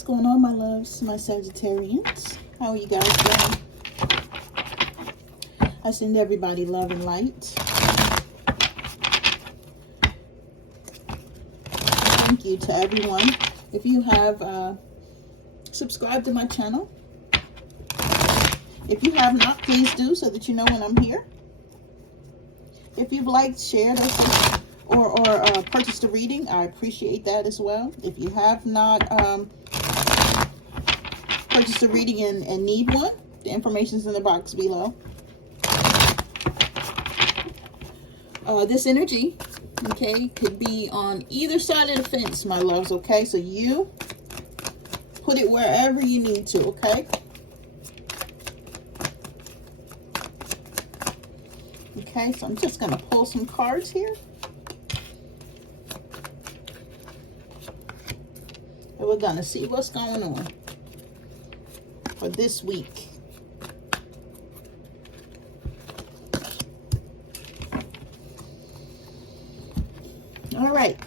What's going on, my loves, my Sagittarians? How are you guys doing? I send everybody love and light. Thank you to everyone. If you have subscribed to my channel, if you have not, please do, so that you know when I'm here. If you've liked, shared, or purchased a reading, I appreciate that as well. If you have not purchased a reading and need one, the information's in the box below. This energy, okay, could be on either side of the fence, my loves, okay? So you put it wherever you need to, okay? Okay, so I'm just going to pull some cards here. And we're going to see what's going on for this week. All right.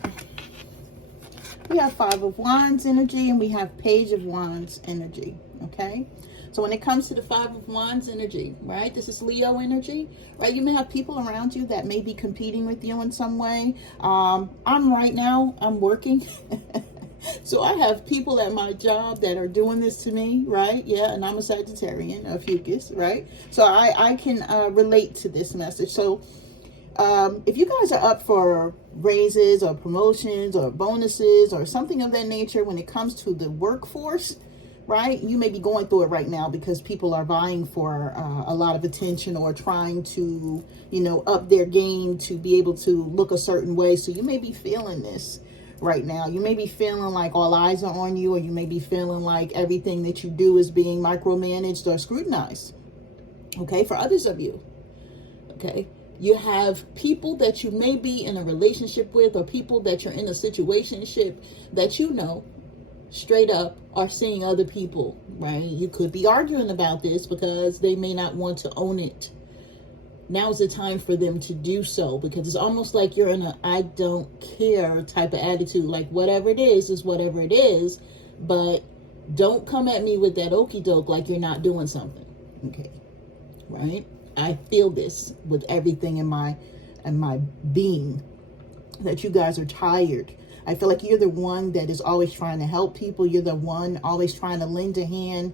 We have Five of Wands energy and we have Page of Wands energy, okay? So when it comes to the Five of Wands energy, right, this is Leo energy, right? You may have people around you that may be competing with you in some way. I'm working. So I have people at my job that are doing this to me, right? Yeah, and I'm a Sagittarian of Fucus, right? So I can relate to this message. So if you guys are up for raises or promotions or bonuses or something of that nature when it comes to the workforce, right? You may be going through it right now because people are vying for a lot of attention or trying to, you know, up their game to be able to look a certain way. So you may be feeling this right now. You may be feeling like all eyes are on you, or you may be feeling like everything that you do is being micromanaged or scrutinized. Okay, for others of you, okay, you have people that you may be in a relationship with, or people that you're in a situationship that you know straight up are seeing other people, right? You could be arguing about this because they may not want to own it. Now's the time for them to do so, because it's almost like you're in a I don't care type of attitude. Like whatever it is whatever it is, but don't come at me with that okie doke like you're not doing something. Okay, right? I feel this with everything in my being, that you guys are tired. I feel like you're the one that is always trying to help people. You're the one always trying to lend a hand.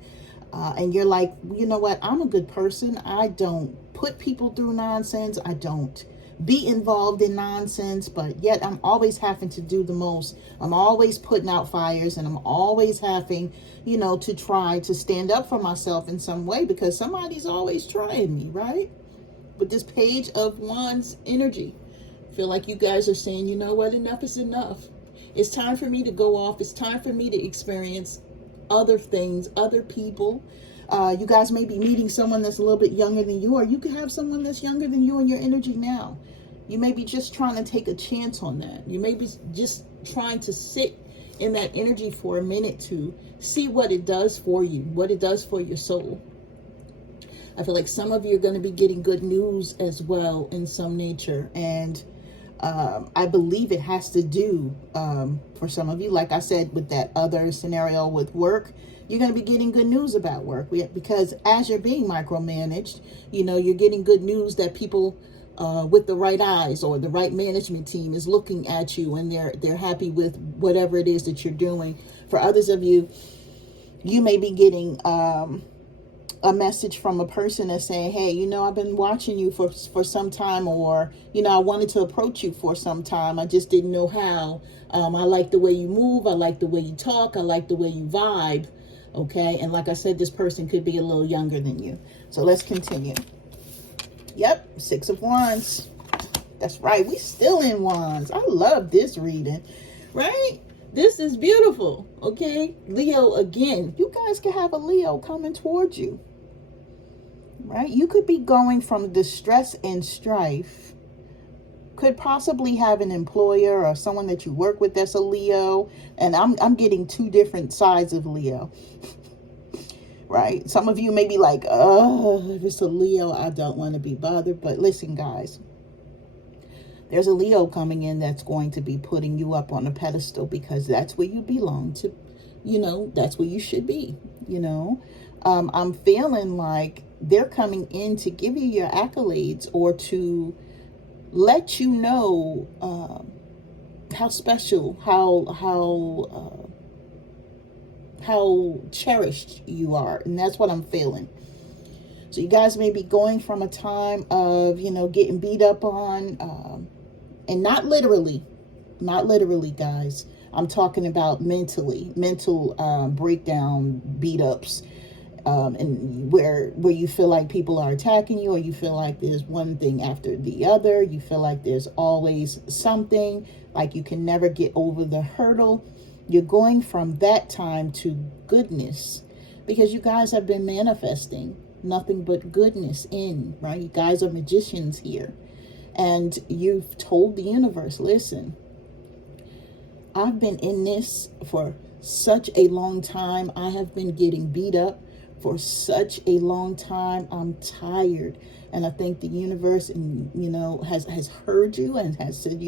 And you're like, you know what? I'm a good person. I don't put people through nonsense. I don't be involved in nonsense. But yet I'm always having to do the most. I'm always putting out fires. And I'm always having, you know, to try to stand up for myself in some way, because somebody's always trying me, right? With this Page of Wands energy, I feel like you guys are saying, you know what? Enough is enough. It's time for me to go off. It's time for me to experience other things, other people. You guys may be meeting someone that's a little bit younger than you, or you could have someone that's younger than you in your energy now. You may be just trying to take a chance on that. You may be just trying to sit in that energy for a minute to see what it does for you, what it does for your soul. I feel like some of you are going to be getting good news as well in some nature. And I believe it has to do, for some of you, like I said, with that other scenario with work, you're going to be getting good news about work, because as you're being micromanaged, you know, you're getting good news that people with the right eyes or the right management team is looking at you, and they're happy with whatever it is that you're doing. For others of you, you may be getting a message from a person that's saying, hey, you know, I've been watching you for some time, or, you know, I wanted to approach you for some time. I just didn't know how. I like the way you move. I like the way you talk. I like the way you vibe. Okay. And like I said, this person could be a little younger than you. So let's continue. Yep. Six of Wands. That's right. We still in Wands. I love this reading, right? This is beautiful. Okay. Leo again. You guys can have a Leo coming towards you. Right? You could be going from distress and strife. Could possibly have an employer or someone that you work with that's a Leo. And I'm getting two different sides of Leo. Right? Some of you may be like, oh, if it's a Leo, I don't want to be bothered. But listen, guys. There's a Leo coming in that's going to be putting you up on a pedestal, because that's where you belong, that's where you should be. I'm feeling like they're coming in to give you your accolades, or to let you know how special, how cherished you are. And that's what I'm feeling. So you guys may be going from a time of, getting beat up on, and not literally, guys. I'm talking about mental breakdown, beat ups, and where you feel like people are attacking you, or you feel like there's one thing after the other. You feel like there's always something, like you can never get over the hurdle. You're going from that time to goodness, because you guys have been manifesting nothing but goodness right? You guys are magicians here. And you've told the universe, listen, I've been in this for such a long time. I have been getting beat up for such a long time. I'm tired. And I think the universe, has heard you and has said,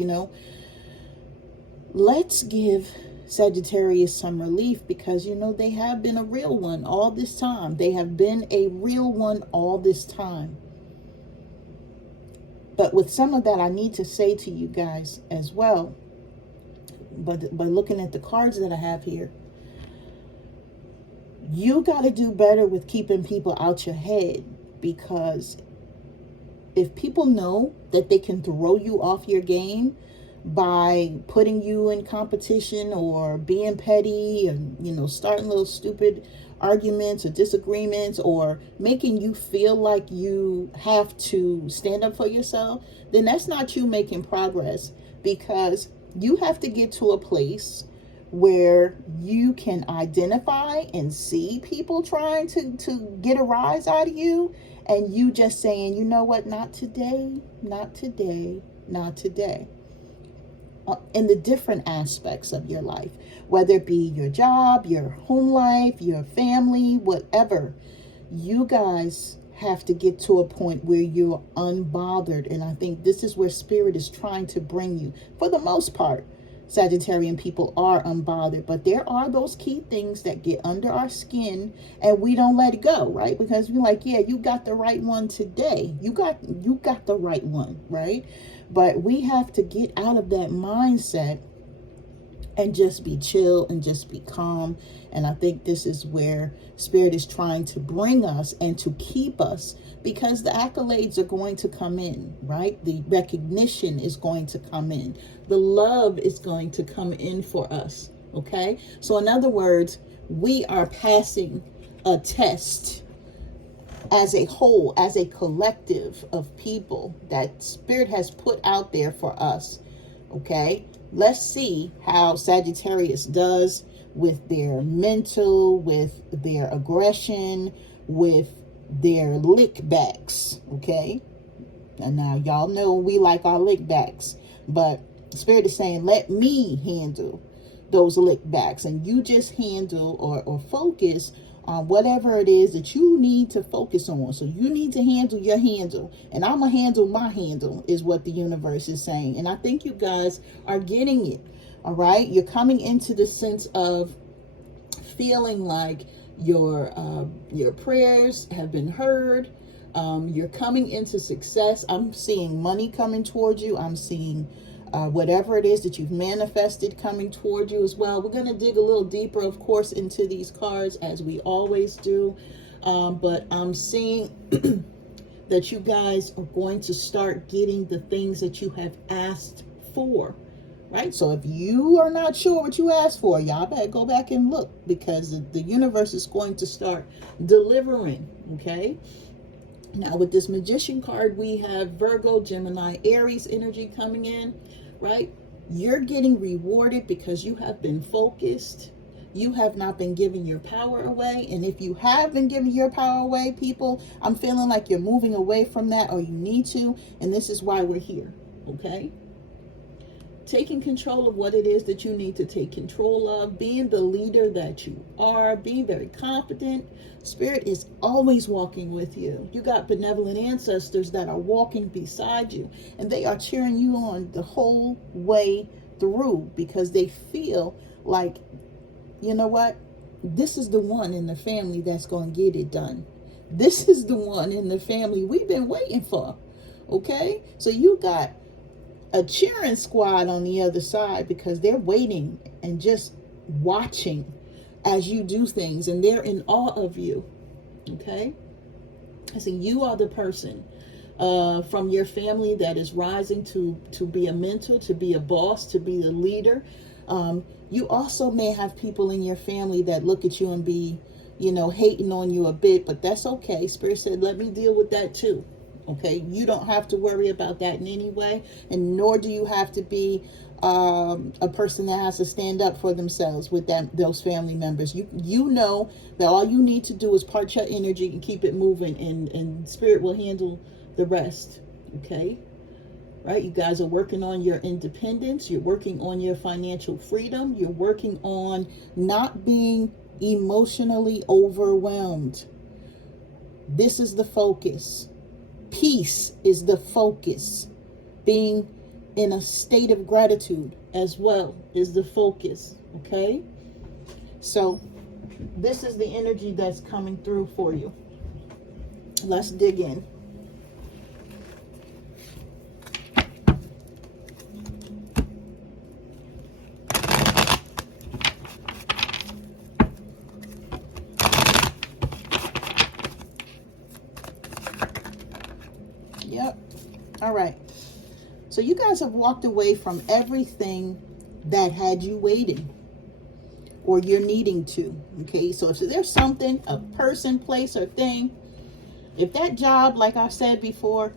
let's give Sagittarius some relief, because they have been a real one all this time. They have been a real one all this time. But with some of that, I need to say to you guys as well, but by looking at the cards that I have here, you got to do better with keeping people out your head, because if people know that they can throw you off your game by putting you in competition, or being petty, and starting little stupid arguments or disagreements, or making you feel like you have to stand up for yourself, then that's not you making progress. Because you have to get to a place where you can identify and see people trying to get a rise out of you, and you just saying, you know what, not today, not today, not today. In the different aspects of your life, whether it be your job, your home life, your family, whatever, you guys have to get to a point where you're unbothered. And I think this is where Spirit is trying to bring you. For the most part, Sagittarian people are unbothered, but there are those key things that get under our skin, and we don't let it go, right? Because we're like, yeah, you got the right one today. You got the right one, right? But we have to get out of that mindset and just be chill and just be calm. And I think this is where Spirit is trying to bring us and to keep us, because the accolades are going to come in, right? The recognition is going to come in. The love is going to come in for us, okay? So in other words, we are passing a test as a whole, as a collective of people that Spirit has put out there for us, okay? Let's see how Sagittarius does with their mental, with their aggression, with their lick backs, okay? And now y'all know we like our lick backs, but Spirit is saying, let me handle those lick backs, and you just handle or focus on whatever it is that you need to focus on. So you need to handle your handle, and I'm going to handle my handle, is what the universe is saying. And I think you guys are getting it, all right? You're coming into the sense of feeling like your prayers have been heard. You're coming into success. I'm seeing money coming towards you. I'm seeing whatever it is that you've manifested coming toward you as well. We're going to dig a little deeper, of course, into these cards, as we always do. But I'm seeing that you guys are going to start getting the things that you have asked for, right? So if you are not sure what you asked for, y'all better go back and look, because the universe is going to start delivering, okay? Now, with this Magician card, we have Virgo, Gemini, Aries energy coming in, right? You're getting rewarded because you have been focused. You have not been giving your power away. And if you have been giving your power away, people, I'm feeling like you're moving away from that, or you need to. And this is why we're here, okay? Taking control of what it is that you need to take control of, being the leader that you are, being very confident. Spirit is always walking with you. You got benevolent ancestors that are walking beside you, and they are cheering you on the whole way through, because they feel like you know what? This is the one in the family that's going to get it done. This is the one in the family we've been waiting for. Okay? So you got a cheering squad on the other side because they're waiting and just watching as you do things, and they're in awe of you. Okay? I say you are the person from your family that is rising to be a mentor, to be a boss, to be the leader. You also may have people in your family that look at you and be, hating on you a bit, but that's okay. Spirit said, let me deal with that too. Okay, you don't have to worry about that in any way, and nor do you have to be a person that has to stand up for themselves with those family members. You know that all you need to do is part your energy and keep it moving, and Spirit will handle the rest. Okay, right? You guys are working on your independence. You're working on your financial freedom. You're working on not being emotionally overwhelmed. This is the focus. Peace is the focus. Being in a state of gratitude as well is the focus. Okay? So this is the energy that's coming through for you. Let's dig in. Yep. All right. So you guys have walked away from everything that had you waiting or you're needing to. Okay. So if there's something, a person, place, or thing, if that job, like I said before,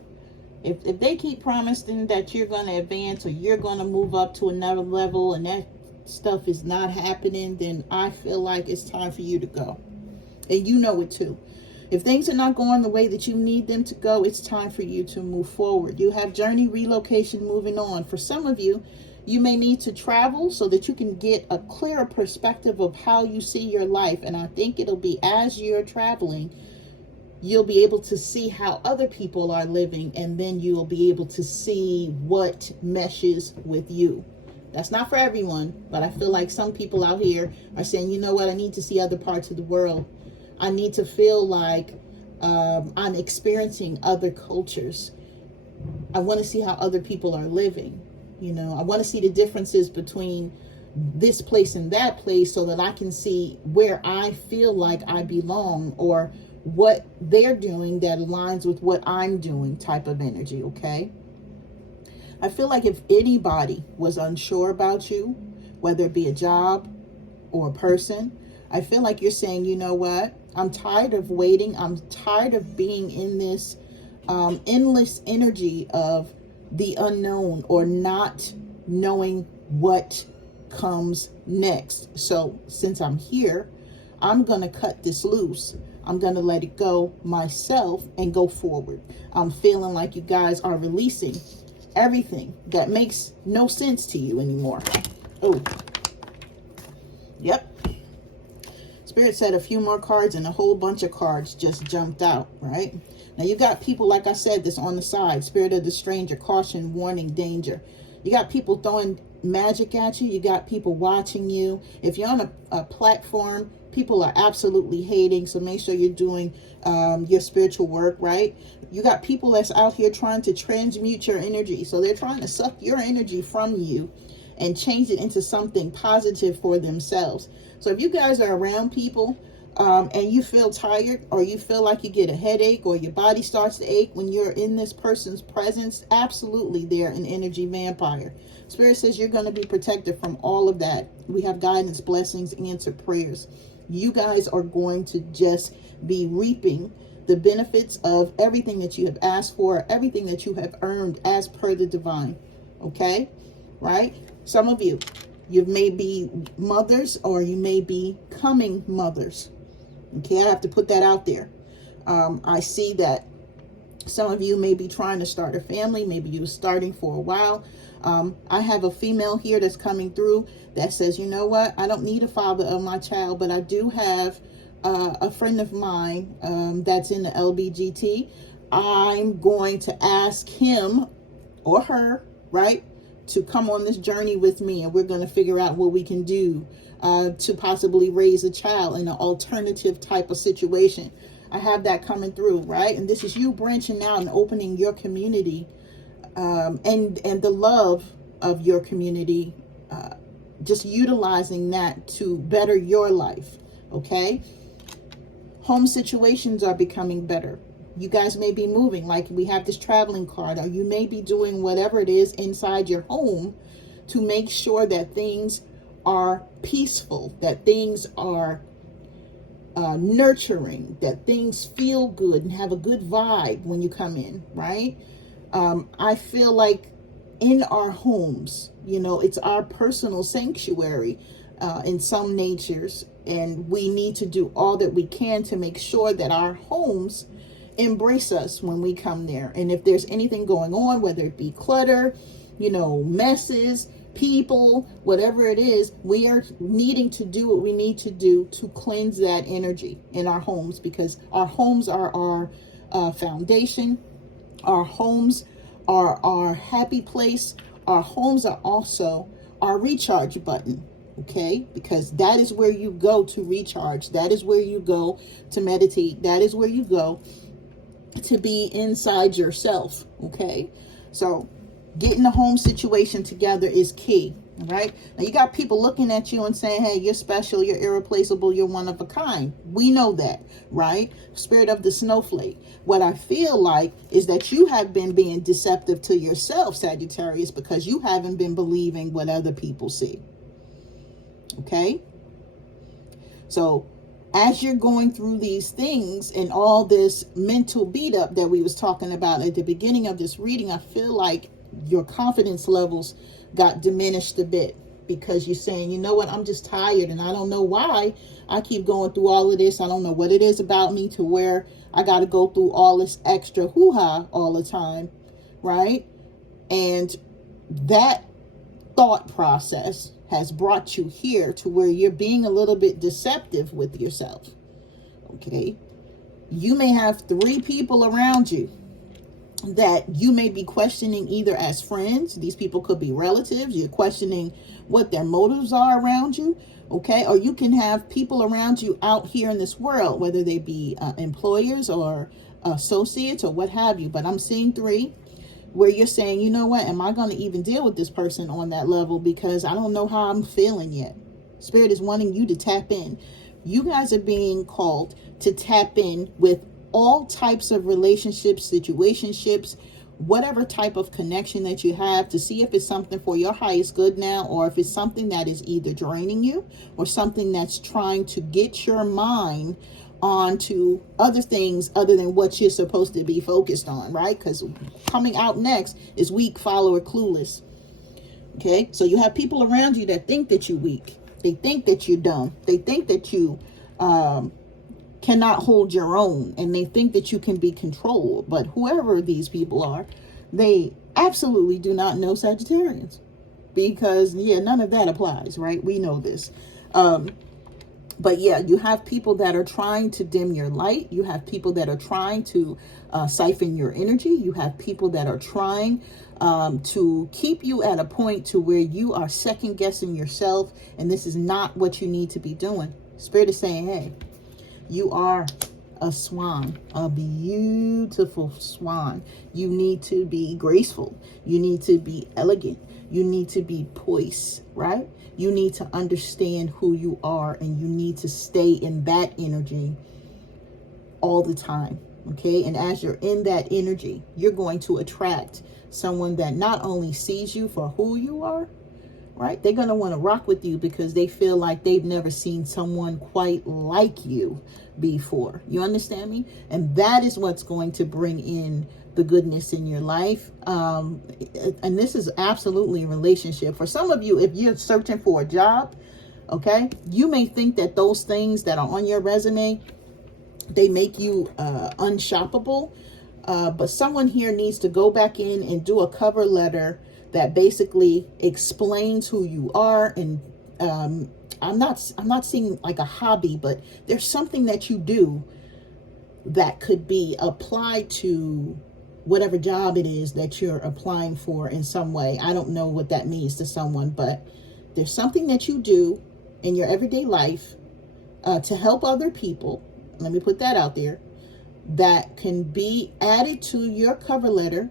if they keep promising that you're going to advance or you're going to move up to another level and that stuff is not happening, then I feel like it's time for you to go. And you know it too. If things are not going the way that you need them to go, it's time for you to move forward. You have journey, relocation, moving on. For some of you, you may need to travel so that you can get a clearer perspective of how you see your life. And I think it'll be as you're traveling, you'll be able to see how other people are living, and then you'll be able to see what meshes with you. That's not for everyone, but I feel like some people out here are saying, you know what, I need to see other parts of the world. I need to feel like I'm experiencing other cultures. I want to see how other people are living. I want to see the differences between this place and that place so that I can see where I feel like I belong or what they're doing that aligns with what I'm doing type of energy, okay? I feel like if anybody was unsure about you, whether it be a job or a person, I feel like you're saying, you know what? I'm tired of waiting. I'm tired of being in this endless energy of the unknown or not knowing what comes next. So since I'm here, I'm going to cut this loose. I'm going to let it go myself and go forward. I'm feeling like you guys are releasing everything that makes no sense to you anymore. Oh, yep. Spirit said a few more cards and a whole bunch of cards just jumped out, right? Now you got people, like I said, that's on the side. Spirit of the stranger, caution, warning, danger. You got people throwing magic at you. You got people watching you. If you're on a platform, people are absolutely hating. So make sure you're doing your spiritual work, right? You got people that's out here trying to transmute your energy. So they're trying to suck your energy from you and change it into something positive for themselves. So if you guys are around people and you feel tired or you feel like you get a headache or your body starts to ache when you're in this person's presence, absolutely they're an energy vampire. Spirit says you're going to be protected from all of that. We have guidance, blessings, answered prayers. You guys are going to just be reaping the benefits of everything that you have asked for, everything that you have earned as per the divine. Okay? Right? Some of you may be mothers or you may be coming mothers. Okay, I have to put that out there. I see that some of you may be trying to start a family. Maybe you were starting for a while. I have a female here that's coming through that says, you know what? I don't need a father of my child, but I do have a friend of mine that's in the LBGT. I'm going to ask him or her, right, to come on this journey with me, and we're going to figure out what we can do to possibly raise a child in an alternative type of situation. I have that coming through, right? And this is you branching out and opening your community, and the love of your community, just utilizing that to better your life. Okay, home situations are becoming better. You guys may be moving, like we have this traveling card, or you may be doing whatever it is inside your home to make sure that things are peaceful, that things are nurturing, that things feel good and have a good vibe when you come in, right? I feel like in our homes, it's our personal sanctuary in some natures, and we need to do all that we can to make sure that our homes embrace us when we come there. And if there's anything going on, whether it be clutter, messes, people, whatever it is, we are needing to do what we need to do to cleanse that energy in our homes, because our homes are our foundation. Our homes are our happy place. Our homes are also our recharge button. Okay, because that is where you go to recharge. That is where you go to meditate. That is where you go to be inside yourself. Okay, so getting the home situation together is key. All right, now you got people looking at you and saying, hey, you're special, you're irreplaceable, you're one of a kind. We know that, right? Spirit of the snowflake. What I feel like is that you have been being deceptive to yourself, Sagittarius, because you haven't been believing what other people see. Okay, so as you're going through these things and all this mental beat up that we was talking about at the beginning of this reading, I feel like your confidence levels got diminished a bit, because you're saying, you know what, I'm just tired and I don't know why I keep going through all of this. I don't know what it is about me to where I got to go through all this extra hoo-ha all the time, right? And that thought process has brought you here to where you're being a little bit deceptive with yourself. Okay, you may have 3 people around you that you may be questioning, either as friends. These people could be relatives. You're questioning what their motives are around you. Okay, or you can have people around you out here in this world, whether they be employers or associates or what have you. But I'm seeing 3 where you're saying, you know what, am I going to even deal with this person on that level, because I don't know how I'm feeling yet. Spirit is wanting you to tap in. You guys are being called to tap in with all types of relationships, situationships, whatever type of connection that you have, to see if it's something for your highest good now, or if it's something that is either draining you or something that's trying to get your mind onto other things other than what you're supposed to be focused on, right? Because coming out next is weak, follower, clueless. Okay, so you have people around you that think that you're weak. They think that you're dumb. They think that you cannot hold your own, and they think that you can be controlled. But whoever these people are, they absolutely do not know Sagittarians, because none of that applies, right? We know this. But yeah, you have people that are trying to dim your light. You have people that are trying to siphon your energy. You have people that are trying to keep you at a point to where you are second guessing yourself. And this is not what you need to be doing. Spirit is saying, hey, you are a swan, a beautiful swan. You need to be graceful. You need to be elegant. You need to be poised, right? You need to understand who you are, and you need to stay in that energy all the time, okay? And as you're in that energy, you're going to attract someone that not only sees you for who you are, right? They're going to want to rock with you because they feel like they've never seen someone quite like you before. You understand me? And that is what's going to bring in the goodness in your life. And this is absolutely a relationship. For some of you, if you're searching for a job, okay, you may think that those things that are on your resume, they make you unshoppable. But someone here needs to go back in and do a cover letter that basically explains who you are. And I'm not seeing like a hobby, but there's something that you do that could be applied to whatever job it is that you're applying for in some way. I don't know what that means to someone, but there's something that you do in your everyday life to help other people. Let me put that out there. That can be added to your cover letter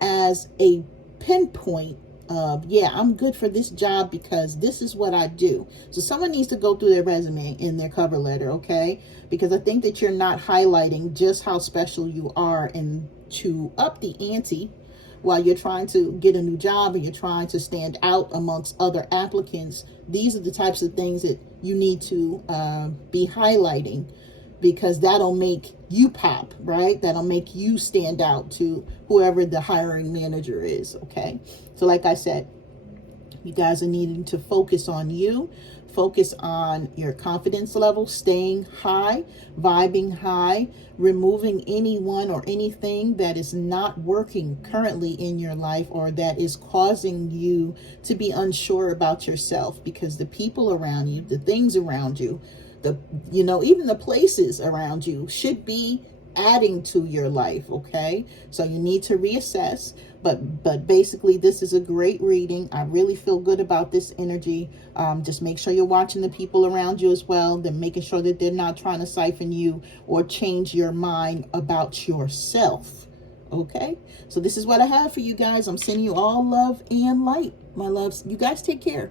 as a pinpoint of, yeah, I'm good for this job because this is what I do. So someone needs to go through their resume in their cover letter, okay? Because I think that you're not highlighting just how special you are, and to up the ante while you're trying to get a new job and you're trying to stand out amongst other applicants. These are the types of things that you need to be highlighting, because that'll make you pop, right? That'll make you stand out to whoever the hiring manager is, okay? So like I said, you guys are needing to focus on you, focus on your confidence level, staying high, vibing high, removing anyone or anything that is not working currently in your life or that is causing you to be unsure about yourself, because the people around you, the things around you, even the places around you should be adding to your life, okay? So you need to reassess, but basically this is a great reading. I really feel good about this energy. Just make sure you're watching the people around you as well. They're making sure that they're not trying to siphon you or change your mind about yourself, okay? So this is what I have for you guys. I'm sending you all love and light, my loves. You guys take care.